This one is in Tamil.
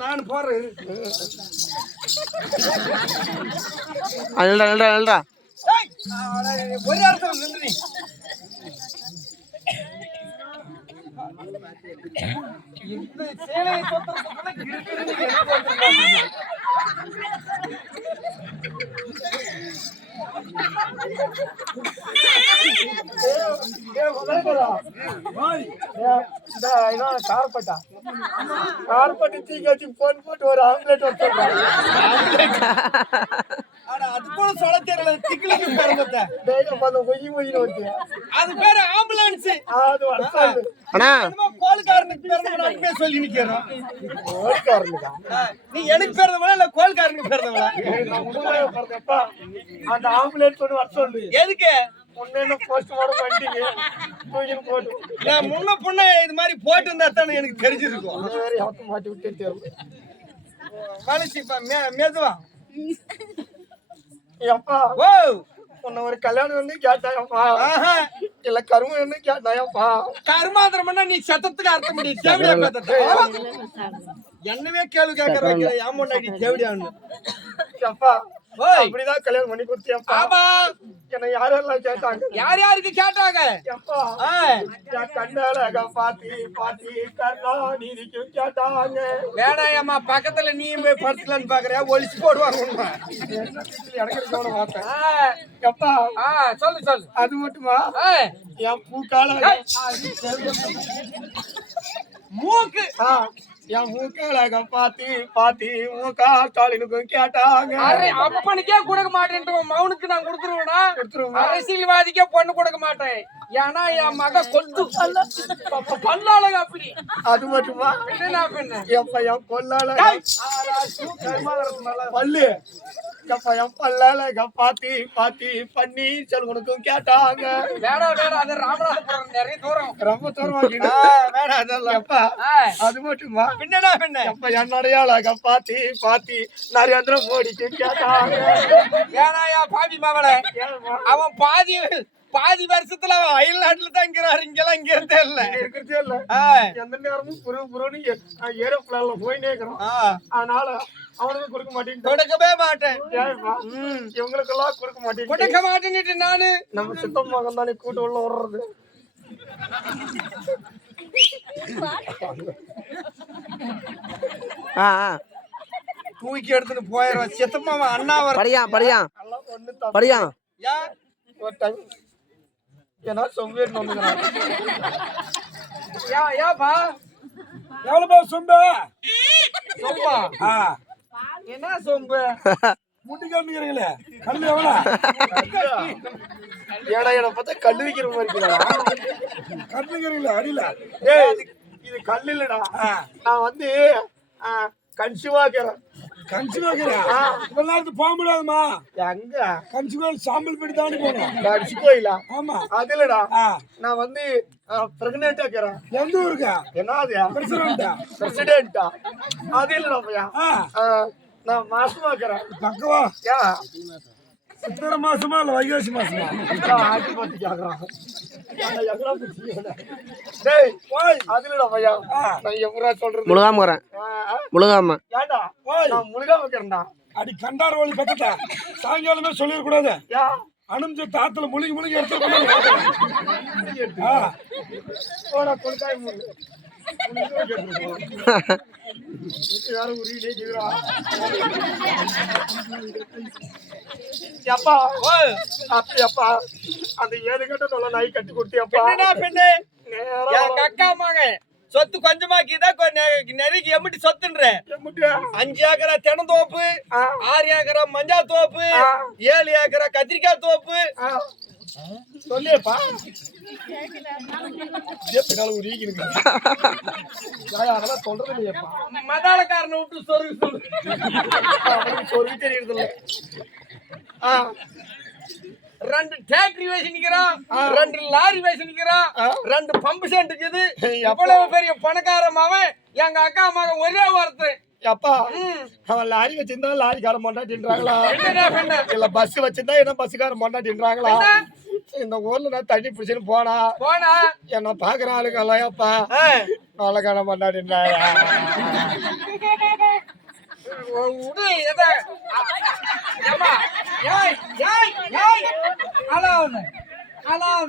நான் போறேன். ஒரு இடத்துல நின்று இந்த சேலையை கார்பட்டா கார்பட்டு தீக்க வச்சு போன் போட்டு ஒரு ஆம்லெட் வச்சுடுறான். அது கூட சொல்ல தெரியல. திக்கிலுக்கு அது பேரு ஆம்புலன்ஸ். கோல்காரனுக்கு பிறந்தவங்க சொல்லி நிக்கிறோம். நீ எனக்கு பிறந்தவளா இல்ல கோல்காரனுக்கு பிறந்தவளா? அந்த ஆம்புலன்ஸ் ஒன்று வர சொல்லு. எதுக்கு? முன்ன பொண்ணு இது மாதிரி போட்டு இருந்தா தானே எனக்கு தெரிஞ்சிருக்கும். மாட்டி விட்டு மனுஷி மெதுவா அப்பா உன்ன ஒரு கல்யாணம் வந்து கேட்டாயப்பா இல்ல கருமம் வந்து கேட்டாயப்பா. கருமாந்திரம் பண்ணா நீ சத்தத்துக்கு அர்த்தம் முடியும். என்னவே கேள்வி கேட்கற வைக்கிற ஏமாண்டாடி தேவடியான்னு அப்பா. அப்படிதான் கல்யாணம் பண்ணி கொடுத்தியப்பா. ஆமா என்ன யாரெல்லாம் கேட்டாங்க? யார் யாருக்கு கேட்டாங்க? கண்ணால பாத்தி பாத்தி கண்ணா நீதிக்கும் கேட்டாங்க. வேணாயம்மா பக்கத்துல நீ போய் படுத்துலான்னு பாக்குறியா? ஒழிச்சு போடுவாங்க. அப்பா சொல்லு சொல்லு. அது மட்டுமா என் பூக்கால மூக்கு என் மூக்கால பாத்தி பாத்தி மூக்கா ஸ்டாலினுக்கும் கேட்டாங்க. அப்பனுக்கே கொடுக்க மாட்டேன் மவுனுக்கு நான் கொடுத்துருவேனா? அரசியல்வாதிக்கே பொண்ணு கொடுக்க மாட்டேன். ஏன்னா என் மக கொத்து பல்லாளக அப்படி. அது மட்டுமா என் கொல்லால பல்லு என் பல்லால பாத்தி பாத்தி பண்ணி செல்வனுக்கும் கேட்டாங்க. வேணா வேணா அது ராமநாதபுரம் நிறைய தூரம் ரொம்ப தூரம் வேணா அதெல்லாம் அப்பா. அது மட்டுமா பின்னடா பின்ன அப்ப என்னுடைய அழக பாத்தி பாத்தி நரேந்திர மோடிக்கு கேட்டாங்க. வேணாயா பாதி மகளே அவன் பாதி வருஷத்துல அவன் அயல்நாட்டுல தான் இருக்கிறாரு. இங்கெல்லாம் இங்க இருந்தே இல்ல இருக்கிறதே இல்ல. எந்த நேரமும் புருன்னு ஏரோப்ளான்ல போயினே இருக்கிறோம். அதனால அவனுக்கு கொடுக்க மாட்டேன். கொடுக்கவே மாட்டேன். இவங்களுக்கு எல்லாம் கொடுக்க மாட்டேன். கொடுக்க மாட்டேன்னுட்டு நானு நம்ம சித்தம் மகன் தானே கூட்டு உள்ள வர்றது. தூக்கி எடுத்துட்டு போயிடுவான். சித்தம்மா அண்ணா படியா படியா படியா ஒரு டைம் ஏன்னா சொம்பேட்டு வந்துக்கிறான். ஏப்பா எவ்வளவு சொம்ப சொம்பா? என்ன சொம்பு முட்டி காமிக்கிறீங்களே? கல்லு எவ்வளோ? ஏடா ஏடா பார்த்தா கல்லு வைக்கிற மாதிரி கல்லுங்கிறீங்களா? அடியில இது கல்லு இல்லடா. நான் வந்து கன்சிவாக்கிறேன். போக முடியாதுமா? எங்க கன்சிகோயில் சாம்பல் படி தாண்டி போகணும். கன்சிகோயிலா? ஆமா அது இல்லடா. நான் வந்து பிரெக்னென்ட் ஆக்கிறேன். எந்த ஊருக்கா? என்னது பிரசிடென்டா? அது இல்லடா பையா. நான் மாசமாக்கிறேன். பக்கவா சித்திரை மாசமா இல்ல வைகாசி மாசமா? ஆட்டி பார்த்து கேக்குறான். அடி கண்டார வழி பக்கத்தா சாயங்காலமே சொல்லிட கூடாது. அனுமதி தாத்துல முழுகி முழுகி எடுத்து அப்பா அப்படியாப்பா அந்த 7 கட்ட தொலை நாய் கட்டி கொடுத்தியாப்பா? பெண்ணு எங்க அக்கா மகன் சொத்து கொஞ்சமாக்கிதான் நெருக்கி எம்பிட்டு சொத்துன்ற 5 ஏக்கரா தென்னந்தோப்பு, 6 ஏக்கரா மஞ்சா தோப்பு, 7 ஏக்கரா கத்திரிக்காய் தோப்பு. சொல்லியப்பா அதெல்லாம் சொல்றது இல்லையப்பா. மதாளக்காரனை விட்டு சொருகு சொல்லு. சொருகு தெரியுது இல்ல. 2 டிராக்டரி வச்சு நிக்கிறான், 2 லாரி வச்சு நிக்கிறான், 2 பம்பு செட் இருக்குது. எவ்வளவு பெரிய பணக்காரமாவன் எங்க அக்கா மகன் ஒரே வார்த்தை. அப்பா அவன் லாரி வச்சிருந்தா லாரிக்கார மாட்டாட்டின்றாங்களா? இல்ல பஸ் வச்சிருந்தா என்ன பஸ்ஸுக்கார மாட்டாட்டின்றாங்களா? இந்த ஊர்ல நான் தண்ணி பிடிச்சின்னு போனா என்ன பாக்குற ஆளுக்கு எல்லாம் நாளை காண மாட்டாடினா